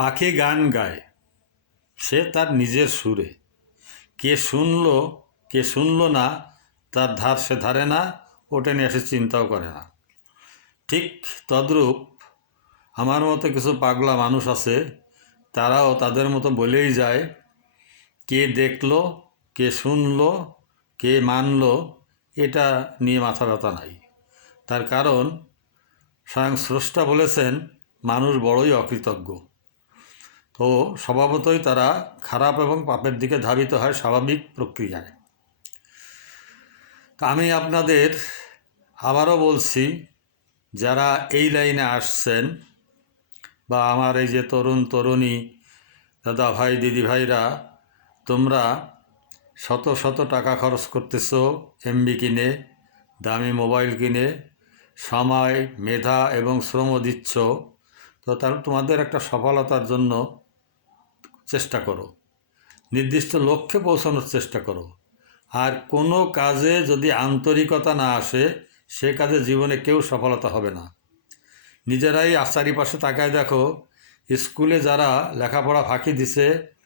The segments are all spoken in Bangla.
পাখি গান গায়, সে তার নিজের সুরে। কে শুনলো কে শুনলো না, তার ধার সে ধারে না, ওটা নিয়ে সে চিন্তাও করে না। ঠিক তদ্রূপ আমার মতো কিছু পাগলা মানুষ আছে, তারাও তাদের মতো বলেই যায়, কে দেখল, কে শুনল, কে মানল, এটা নিয়ে মাথা ব্যথা নাই। তার কারণ স্বয়ং স্রষ্টা বলেছেন, মানুষ বড়ই অকৃতজ্ঞ। তো স্বভাবতই তারা খারাপ এবং পাপের দিকে ধাবিত হয় স্বাভাবিক প্রক্রিয়ায়। তা আমি আপনাদের আবারও বলছি, যারা এই লাইনে আসছেন বা আমার এই যে তরুণ তরুণী, দাদা ভাই, দিদি ভাইরা, তোমরা শত শত টাকা খরচ করতেছো এমবি কিনে, দামি মোবাইল কিনে, সময়, মেধা এবং শ্রমও দিচ্ছ, তো তার তোমাদের একটা সফলতার জন্য চেষ্টা করো। নির্দিষ্ট লক্ষ্যে পৌঁছানোর চেষ্টা করো। আর কোনো কাজে যদি আন্তরিকতা না আসে, সে কাজে জীবনে কেউ সফলতা হবে না। নিজেরাই চারিপাশে তাকায় দেখো, স্কুলে যারা লেখাপড়া ফাঁকি দিছে,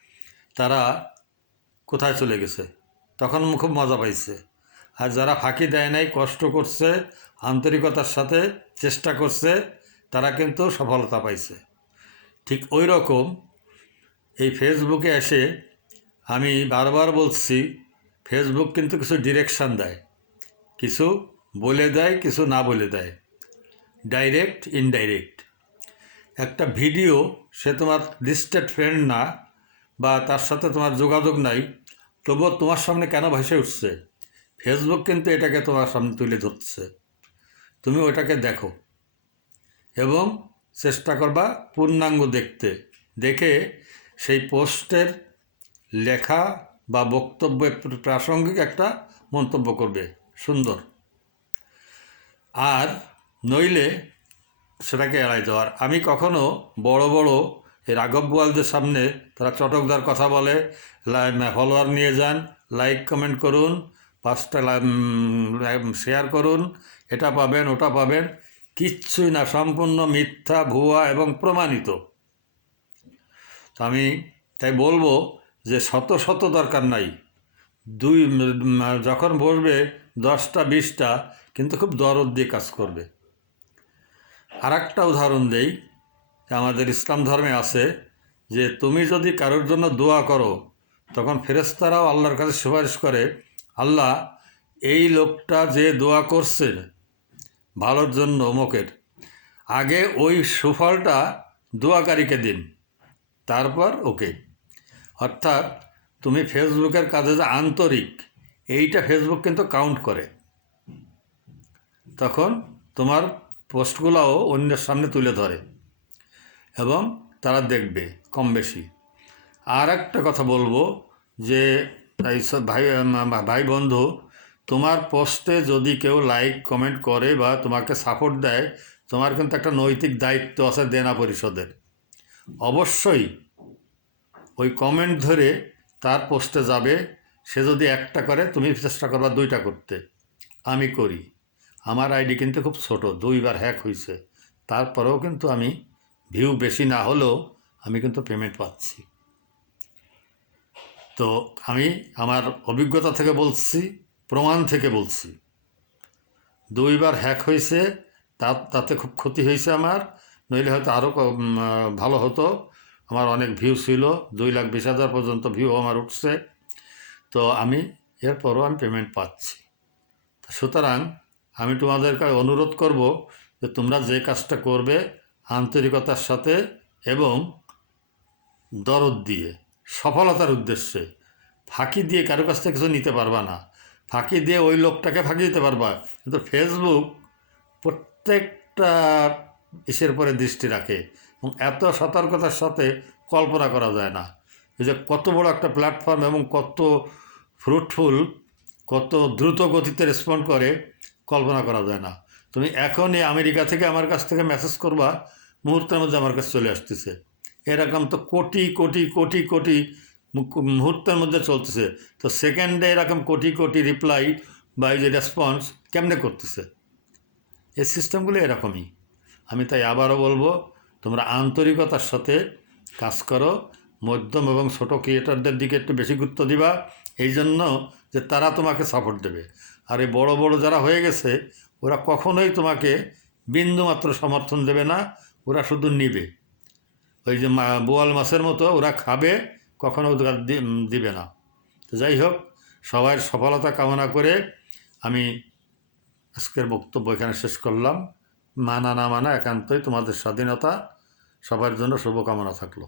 তারা কোথায় চলে গেছে? তখন খুব মজা পাইছে। আর যারা ফাঁকি দেয় নাই, কষ্ট করছে, আন্তরিকতার সাথে চেষ্টা করছে, তারা কিন্তু সফলতা পাইছে। ঠিক ওই রকম এই ফেসবুকে এসে আমি বারবার বলছি, ফেসবুক কিন্তু কিছু ডিরেকশান দেয়। কিছু বলে দেয়, কিছু না বলে দেয়। ডাইরেক্ট ইনডাইরেক্ট একটা ভিডিও সে তোমার লিস্টেড ফ্রেন্ড না বা তার সাথে তোমার যোগাযোগ নাই, তবুও তোমার সামনে কেন ভেসে উঠছে? ফেসবুক কিন্তু এটাকে তোমার সামনে তুলে ধরছে। তুমি ওটাকে দেখো এবং চেষ্টা করবা পূর্ণাঙ্গ দেখতে। দেখে সেই পোস্টের লেখা বা বক্তব্যে প্রাসঙ্গিক একটা মন্তব্য করবে। সুন্দর। আর নইলে সেটাকে এড়াই দেওয়ার আমি কখনো বড় বড় এই রাঘব বোয়ালদের সামনে তারা চটকদার কথা বলে ফলোয়ার নিয়ে যান, লাইক কমেন্ট করুন, পাঁচটা শেয়ার করুন, এটা পাবেন, ওটা পাবেন, কিচ্ছুই না, সম্পূর্ণ মিথ্যা, ভুয়া এবং প্রমাণিত। তো আমি তাই বলব যে শত শত দরকার নাই। দুই যখন বসবে দশটা, বিশটা, কিন্তু খুব দরদ দিয়ে কাজ করবে। আর একটা উদাহরণ দেই, আমাদের ইসলাম ধর্মে আছে যে তুমি যদি কারোর জন্য দোয়া করো, তখন ফেরেস্তারাও আল্লাহর কাছে সুপারিশ করে, আল্লাহ, এই লোকটা যে দোয়া করছে, ভালোর জন্য অমুকের, আগে ওই সুফলটা দোয়াকারীকে দিন। তারপর ওকে অর্থাৎ, তুমি ফেসবুকের কাজে যে আন্তরিক, এইটা ফেসবুক কিন্তু কাউন্ট করে। তখন তোমার পোস্টগুলোও অন্যের সামনে তুলে ধরে এবং তারা দেখবে কম বেশি। আর একটা কথা বলব যে ভাই ভাই বন্ধু, তোমার পোস্টে যদি কেউ লাইক কমেন্ট করে বা তোমাকে সাপোর্ট দেয়, তোমার কিন্তু একটা নৈতিক দায়িত্ব আছে দেনা পরিষদের অবশ্যই ওই কমেন্ট ধরে তার পোস্টে যাবে। সে যদি একটা করে, তুমি চেষ্টা করবা দুইটা করতে। আমি করি। আমার আইডি কিন্তু খুব ছোট, দুইবার হ্যাক হয়েছে তারপরেও কিন্তু আমি ভিউ বেশি না হলেও আমি কিন্তু পেমেন্ট পাচ্ছি। তো আমি আমার অভিজ্ঞতা থেকে বলছি, প্রমাণ থেকে বলছি। দুইবার হ্যাক হয়েছে তাতে খুব ক্ষতি হয়েছে আমার। নইলে হয়তো আরও ভালো হতো। আমার অনেক ভিউ ছিল, দুই লাখ বিশ হাজার পর্যন্ত ভিউ আমার উঠছে। তো আমি এরপরও আমি পেমেন্ট পাচ্ছি। সুতরাং আমি তোমাদেরকে অনুরোধ করব যে তোমরা যে কাজটা করবে আন্তরিকতার সাথে এবং দরদ দিয়ে, সফলতার উদ্দেশ্যে, ফাঁকি দিয়ে কারও কাছ থেকে কিছু নিতে পারবা না। ফাঁকি দিয়ে ওই লোকটাকে ফাঁকি দিতে পারবা। কিন্তু ফেসবুক প্রত্যেকটা ইসের উপরে দৃষ্টি রাখে এবং এত সতর্কতার সাথে কল্পনা করা যায় না। এই যে কত বড় একটা প্ল্যাটফর্ম এবং কত ফ্রুটফুল কত দ্রুত গতিতে রেসপন্ড করে, কল্পনা করা যায় না। তুমি এখনই আমেরিকা থেকে আমার কাছ থেকে মেসেজ করবা, মুহূর্তের মধ্যে আমার কাছে চলে আসতেছে। এরকম তো কোটি কোটি কোটি কোটি মুহূর্তের মধ্যে চলতেছে। তো সেকেন্ডে এরকম কোটি কোটি রিপ্লাই বা এই যে রেসপন্স কেমনে করতেছে? এই সিস্টেমগুলো এরকমই। আমি তাই আবারও বলব, তোমরা আন্তরিকতার সাথে কাজ করো, মধ্যম এবং ছোট ক্রিয়েটারদের দিকে একটু বেশি গুরুত্ব দিবা, এই জন্য যে তারা তোমাকে সাপোর্ট দেবে। আর এই বড় বড় যারা হয়ে গেছে, ওরা কখনোই তোমাকে বিন্দুমাত্র সমর্থন দেবে না, ওরা শুধু নিবে। ওই যে বোয়াল মাছের মতো ওরা খাবে, কখনো দিবে না। তো যাই হোক সবার সফলতা কামনা করে আমি আজকের বক্তব্য এখানে শেষ করলাম। মানা না মানা একান্তই তোমাদের স্বাধীনতা সবার জন্য শুভকামনা থাকল।